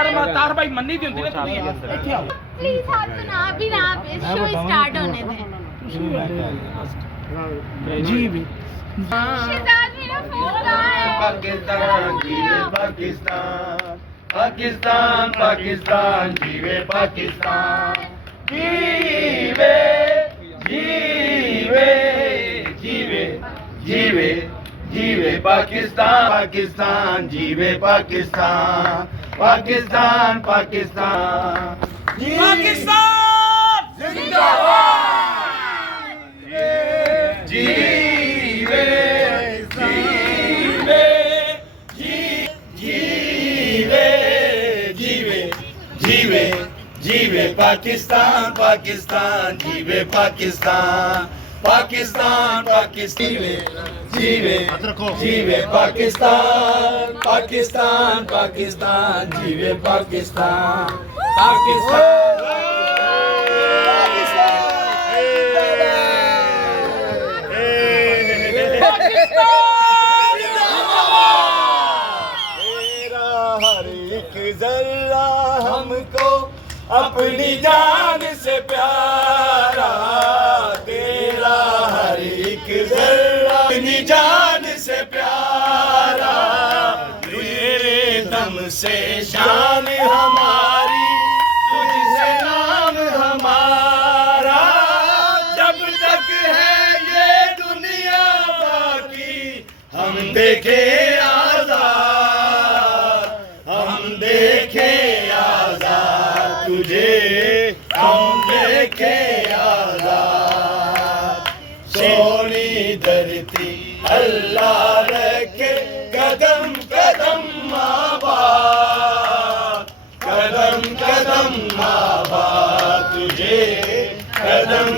यार तार भाई मन्नी दी होंदी ना तुम ਇੱਥੇ ਆਓ प्लीज आप सुना अभी ना आप शो स्टार्ट होने दें। जी भी शहजाद मेरा फोन कहाँ है? पाकिस्तान जीवे पाकिस्तान, पाकिस्तान पाकिस्तान जीवे पाकिस्तान, जीवे जीवे जीवे जीवे जीवे पाकिस्तान, पाकिस्तान जीवे पाकिस्तान, पाकिस्तान पाकिस्तान पाकिस्तान जिंदाबाद, जीवे जीवे जीवे जीवे जीवे जीवे पाकिस्तान, पाकिस्तान जीवे पाकिस्तान, पाकिस्तान पाकिस्तान जीवे जीवे पाकिस्तान, पाकिस्तान पाकिस्तान जीवे पाकिस्तान, पाकिस्तान हर एक जर्रा हमको अपनी जान से प्यारा, तेरा हर एक जर्रा अपनी जान से प्यारा, तेरे दम से शान हमारी, तुझसे नाम हमारा, जब तक है ये दुनिया बाकी हम देखे आजाद, हम देखे आजाद तुझे, हम देखे आजाद, सोनी धरती अल्लाह रखे कदम कदम आबाद, कदम कदम आबाद तुझे कदम